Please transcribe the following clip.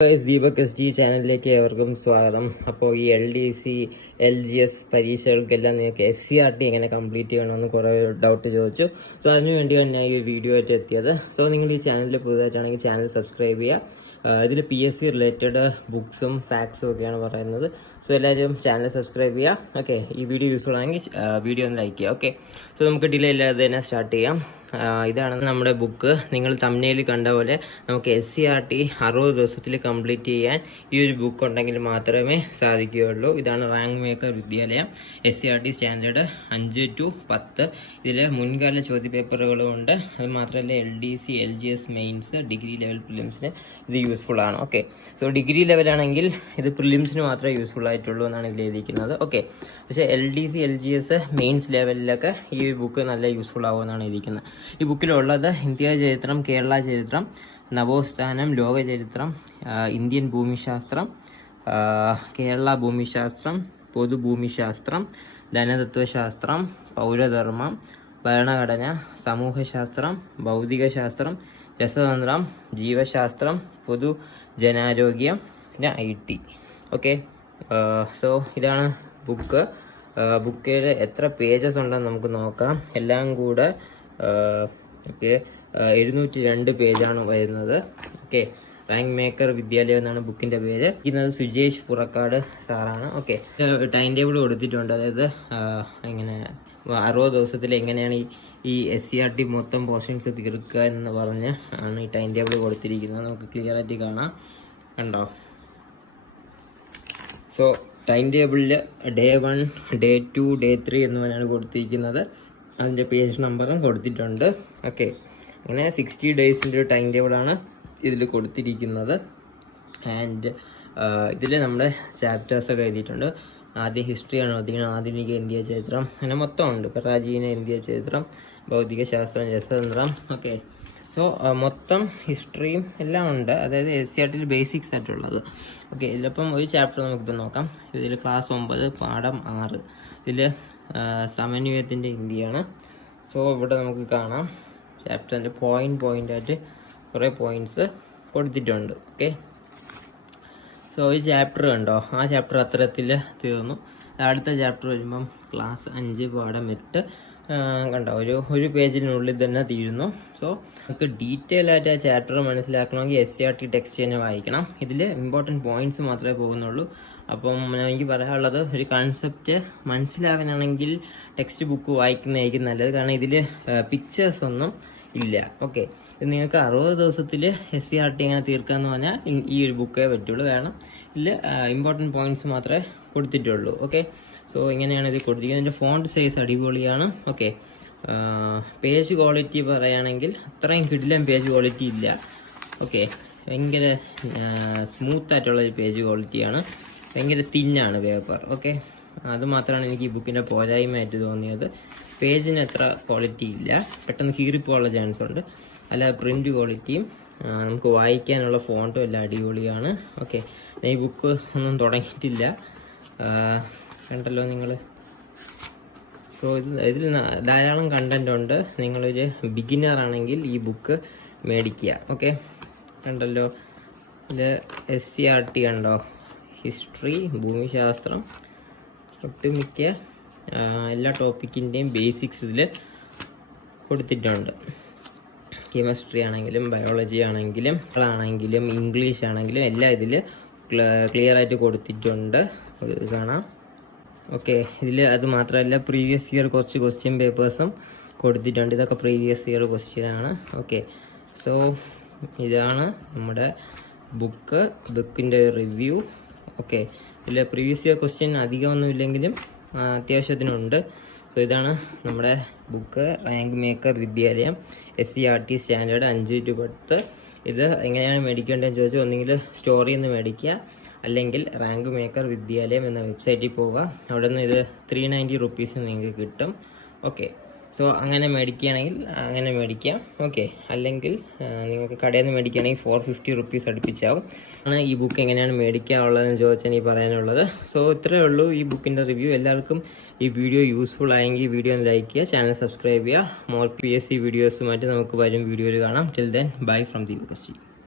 Deepak S G ചാനലിലേക്ക് ഏവർക്കും സ്വാഗതം. അപ്പോൾ ഈ LDC LGS പരീക്ഷകൾക്കെല്ലാം നിങ്ങൾക്ക് SCRT എങ്ങനെ കംപ്ലീറ്റ് ചെയ്യണമെന്ന് കുറേ ഡൗട്ട് ചോദിച്ചു. സോ അതിനു വേണ്ടിയാണ് ഞാൻ ഈ വീഡിയോ ആയിട്ട് എത്തിയത്. സോ നിങ്ങൾ ഈ ചാനലിൽ പുതുതായിട്ടാണെങ്കിൽ ചാനൽ സബ്സ്ക്രൈബ് ചെയ്യുക. ഇതിൽ PSC റിലേറ്റഡ് ബുക്സും ഫാക്ട്സും ഒക്കെയാണ് പറയുന്നത്. സോ എല്ലാവരും ചാനൽ സബ്സ്ക്രൈബ് ചെയ്യുക. ഓക്കെ, ഈ വീഡിയോ യൂസ്ഫുൾ ആണെങ്കിൽ വീഡിയോ ഒന്ന് ലൈക്ക് ചെയ്യുക. ഓക്കെ, സോ നമുക്ക് ഡിലേ ഇല്ലാതെ തന്നെ സ്റ്റാർട്ട് ചെയ്യാം. ഇതാണ് നമ്മുടെ ബുക്ക്. നിങ്ങൾ തംബ്നെയിൽ കണ്ട പോലെ നമുക്ക് SCRT 60 ദിവസത്തിൽ കംപ്ലീറ്റ് ചെയ്യാൻ ഈ ഒരു ബുക്ക് ഉണ്ടെങ്കിൽ മാത്രമേ സാധിക്കുകയുള്ളൂ. ഇതാണ് റാങ്ക് മേക്കർ വിദ്യാലയം SCRT സ്റ്റാൻഡേർഡ് 5 to 10. ഇതിൽ മുൻകാല ചോദ്യപേപ്പറുകളും ഉണ്ട്. അത് മാത്രമല്ല LDC LGS mains degree level പ്രിലിംസിന് ഇത് യൂസ്ഫുൾ ആണ്. ഓക്കെ, സോ ഡിഗ്രി ലെവലാണെങ്കിൽ ഇത് പ്രിലിംസിന് മാത്രമേ യൂസ്ഫുൾ ആയിട്ടുള്ളൂ എന്നാണ് ഇതിൽ എഴുതിയിരിക്കുന്നത്. ഓക്കെ, പക്ഷേ LDC LGS മെയിൻസ് ലെവലിലൊക്കെ ഈ ബുക്ക് നല്ല യൂസ്ഫുൾ ആവുമെന്നാണ് എഴുതിയിരിക്കുന്നത്. ഈ ബുക്കിലുള്ളത് ഇന്ത്യ ചരിത്രം, കേരള ചരിത്രം, നവോത്ഥാനം, ലോക ചരിത്രം, ഇന്ത്യൻ ഭൂമിശാസ്ത്രം, കേരള ഭൂമിശാസ്ത്രം, പൊതുഭൂമിശാസ്ത്രം, ധനതത്വശാസ്ത്രം, പൗരധർമ്മം, ഭരണഘടന, സമൂഹശാസ്ത്രം, ഭൗതികശാസ്ത്രം, രസതന്ത്രം, ജീവശാസ്ത്രം, പൊതുജനാരോഗ്യം, പിന്നെ IT. ഓക്കെ, സോ ഇതാണ് ബുക്ക്. ബുക്കിൽ എത്ര പേജസ് ഉണ്ടെന്ന് നമുക്ക് നോക്കാം. എല്ലാം കൂടെ 702 പേജാണ് വരുന്നത്. ഓക്കെ, റാങ്ക് മേക്കർ വിദ്യാലയം എന്നാണ് ബുക്കിൻ്റെ പേര്. ഇന്നത് സുജേഷ് പുറക്കാട് സാറാണ്. ഓക്കെ, ടൈം ടേബിൾ കൊടുത്തിട്ടുണ്ട്. അതായത് ഇങ്ങനെ 60 ദിവസത്തിൽ എങ്ങനെയാണ് ഈ SCRT മൊത്തം പോർഷൻസ് തീർക്കുക എന്ന് പറഞ്ഞ് ആണ് ഈ ടൈം ടേബിൾ കൊടുത്തിരിക്കുന്നത്. നമുക്ക് ക്ലിയർ ആയിട്ട് കാണാം. കണ്ടോ? സോ ടൈം ടേബിളിൽ Day 1, Day 2, Day 3 എന്നിവയാണ് കൊടുത്തിരിക്കുന്നത്. അതിൻ്റെ പേജ് നമ്പറും കൊടുത്തിട്ടുണ്ട്. ഓക്കെ, അങ്ങനെ 60 ഡേയ്സിൻ്റെ ഒരു ടൈം ടേബിളാണ് ഇതിൽ കൊടുത്തിരിക്കുന്നത്. ആൻഡ് ഇതിൽ നമ്മുടെ ചാപ്റ്റേഴ്സൊക്കെ എഴുതിയിട്ടുണ്ട്. ആദ്യം ഹിസ്റ്ററിയാണ് എഴുതിയിരിക്കുന്നത്. ആധുനിക ഇന്ത്യ ചരിത്രം, അങ്ങനെ മൊത്തം ഉണ്ട്. പ്രാചീന ഇന്ത്യ ചരിത്രം, ഭൗതികശാസ്ത്രം, രസതന്ത്രം. ഓക്കെ, സോ മൊത്തം ഹിസ്റ്ററിയും എല്ലാം ഉണ്ട്. അതായത് SCRTയിൽ ബേസിക്സ് ആയിട്ടുള്ളത്. ഓക്കെ, ഇതിലിപ്പം ഒരു ചാപ്റ്റർ നമുക്കിപ്പോൾ നോക്കാം. ഇതിൽ ക്ലാസ് 9 പാഠം 6. ഇതിൽ സമന്വയത്തിൻ്റെ ഇന്ത്യയാണ്. സോ ഇവിടെ നമുക്ക് കാണാം ചാപ്റ്ററിൻ്റെ പോയിൻ്റായിട്ട് കുറേ പോയിൻറ്റ്സ് കൊടുത്തിട്ടുണ്ട്. ഓക്കെ, സോ ഈ ചാപ്റ്റർ കണ്ടോ, ആ ചാപ്റ്റർ അത്തരത്തിൽ തീർന്നു. അടുത്ത ചാപ്റ്റർ വരുമ്പം ക്ലാസ് 5 പാഠം 8 കണ്ടോ, ഒരു പേജിനുള്ളിൽ തന്നെ തീരുന്നു. സോ നമുക്ക് ഡീറ്റെയിൽ ആയിട്ട് ആ ചാപ്റ്റർ മനസ്സിലാക്കണമെങ്കിൽ SCRT ടെക്സ്റ്റ് തന്നെ വായിക്കണം. ഇതിൽ ഇമ്പോർട്ടൻറ്റ് പോയിൻറ്റ്സ് മാത്രമേ പോകുന്നുള്ളൂ. അപ്പം എനിക്ക് പറയാനുള്ളത്, ഒരു കൺസെപ്റ്റ് മനസ്സിലാവാനാണെങ്കിൽ ടെക്സ്റ്റ് ബുക്ക് വായിക്കുന്നതായിരിക്കും നല്ലത്. കാരണം ഇതിൽ പിക്ചേഴ്സ് ഒന്നും ഇല്ല. ഓക്കെ, ഇത് നിങ്ങൾക്ക് 60 ദിവസത്തിൽ SCRT എങ്ങനെ തീർക്കാമെന്ന് പറഞ്ഞാൽ ഈ ഒരു ബുക്കേ പറ്റുള്ളൂ. കാരണം ഇതിൽ ഇമ്പോർട്ടൻറ്റ് പോയിൻറ്റ്സ് മാത്രമേ കൊടുത്തിട്ടുള്ളൂ. ഓക്കെ, സോ ഇങ്ങനെയാണ് ഇത് കൊടുത്തിരിക്കുന്നത്. ഇതിൻ്റെ ഫോണ്ട് സൈസ് അടിപൊളിയാണ്. ഓക്കെ, പേജ് ക്വാളിറ്റി പറയുകയാണെങ്കിൽ അത്രയും കിടിലൻ പേജ് ക്വാളിറ്റി ഇല്ല. ഓക്കെ, ഭയങ്കര സ്മൂത്തായിട്ടുള്ള ഒരു പേജ് ക്വാളിറ്റിയാണ്. ഭയങ്കര തിന്നാണ് പേപ്പർ. ഓക്കെ, അത് മാത്രമാണ് എനിക്ക് ഈ ബുക്കിൻ്റെ പോരായ്മയായിട്ട് തോന്നിയത്. പേജിന് അത്ര ക്വാളിറ്റി ഇല്ല, പെട്ടെന്ന് കീറിപ്പോകാനുള്ള ചാൻസ് ഉണ്ട്. അല്ല, പ്രിൻ്റ് ക്വാളിറ്റിയും നമുക്ക് വായിക്കാനുള്ള ഫോണ്ടും എല്ലാം അടിപൊളിയാണ്. ഓക്കെ, ഈ ബുക്ക് ഒന്നും തുടങ്ങിയിട്ടില്ല, കണ്ടല്ലോ നിങ്ങൾ. സോ ഇതിൽ ധാരാളം കണ്ടൻ്റ് ഉണ്ട്. നിങ്ങളൊരു ബിഗിനർ ആണെങ്കിൽ ഈ ബുക്ക് മേടിക്കുക. ഓക്കെ, കണ്ടല്ലോ, ഇതിൽ SCRT കണ്ടോ, ഹിസ്റ്ററി, ഭൂമിശാസ്ത്രം, ഒട്ടുമിക്ക എല്ലാ ടോപ്പിക്കിൻ്റെയും ബേസിക്സ് ഇതിൽ കൊടുത്തിട്ടുണ്ട്. കെമിസ്ട്രി ആണെങ്കിലും ബയോളജി ആണെങ്കിലും ഇംഗ്ലീഷ് ആണെങ്കിലും എല്ലാം ഇതിൽ ക്ലിയർ ആയിട്ട് കൊടുത്തിട്ടുണ്ട്. കാണാം. ഓക്കെ, ഇതിൽ അത് മാത്രമല്ല പ്രീവിയസ് ഇയർ കുറച്ച് ക്വസ്റ്റ്യൻ പേപ്പേഴ്സും കൊടുത്തിട്ടുണ്ട്. ഇതൊക്കെ പ്രീവിയസ് ഇയർ ക്വസ്റ്റ്യനാണ്. ഓക്കെ, സോ ഇതാണ് നമ്മുടെ ബുക്കിൻ്റെ റിവ്യൂ. ഓക്കെ, ഇതിൽ പ്രീവിയസ് ഇയർ ക്വസ്റ്റ്യൻ അധികമൊന്നും ഇല്ലെങ്കിലും അത്യാവശ്യത്തിനുണ്ട്. സോ ഇതാണ് നമ്മുടെ ബുക്ക്, റാങ്ക് മേക്കർ വിദ്യാലയം SCRT സ്റ്റാൻഡേർഡ് 5 to 10. ഇത് എങ്ങനെയാണ് മേടിക്കേണ്ടതെന്ന് ചോദിച്ചാൽ ഒന്നെങ്കിൽ സ്റ്റോറിൽ നിന്ന് മേടിക്കുക, അല്ലെങ്കിൽ റാങ്ക് മേക്കർ വിദ്യാലയം എന്ന വെബ്സൈറ്റിൽ പോവുക. അവിടെ നിന്ന് ഇത് 390 റുപ്പീസ് നിങ്ങൾക്ക് കിട്ടും. ഓക്കെ, സോ അങ്ങനെ മേടിക്കുകയാണെങ്കിൽ അങ്ങനെ മേടിക്കാം. ഓക്കെ, അല്ലെങ്കിൽ നിങ്ങൾക്ക് കടയിൽ നിന്ന് മേടിക്കുകയാണെങ്കിൽ 450 റുപ്പീസ് അടുപ്പിച്ചാവും. ആണ് ഈ ബുക്ക് എങ്ങനെയാണ് മേടിക്കാനുള്ളതെന്ന് ചോദിച്ചാൽ ഈ പറയാനുള്ളത്. സോ ഇത്രയേ ഉള്ളൂ ഈ ബുക്കിൻ്റെ റിവ്യൂ. എല്ലാവർക്കും ഈ വീഡിയോ യൂസ്ഫുൾ ആയെങ്കിൽ വീഡിയോ ലൈക്ക് ചെയ്യുക, ചാനൽ സബ്സ്ക്രൈബ് ചെയ്യുക. മോർ PSC വീഡിയോസുമായിട്ട് നമുക്ക് വരും വീഡിയോയിൽ കാണാം. Till then, bye from Deepak.